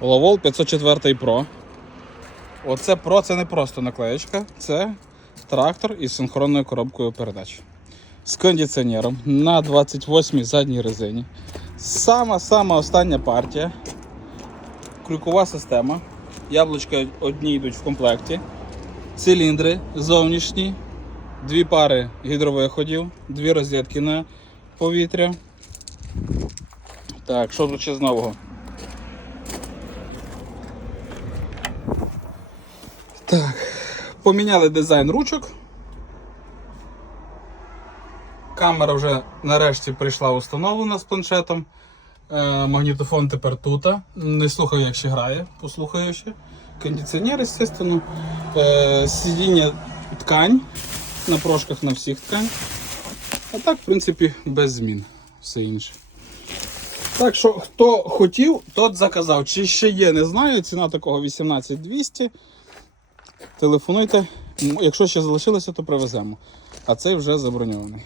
Ловол 504 Pro. Оце Pro це не просто наклеєчка, це трактор із синхронною коробкою передач. З кондиціонером на 28-й задній резині. Сама-сама остання партія. Крюкова система. Яблучка одні йдуть в комплекті. Циліндри зовнішні, дві пари гідровиходів, дві розетки на повітря. Так, що тут ще з нового? Так, поміняли дизайн ручок. Камера вже нарешті прийшла установлена з планшетом. Е, магнітофон тепер тут. Не слухаю, як ще грає, послухаю ще. Кондиціонер, звісно. Е, сидіння ткань. На прошках на всіх ткань. А так, в принципі, без змін. Все інше. Так що, хто хотів, тот заказав. Чи ще є, не знаю. Ціна такого 18200. Телефонуйте. Якщо ще залишилося, то привеземо. А цей вже заброньований.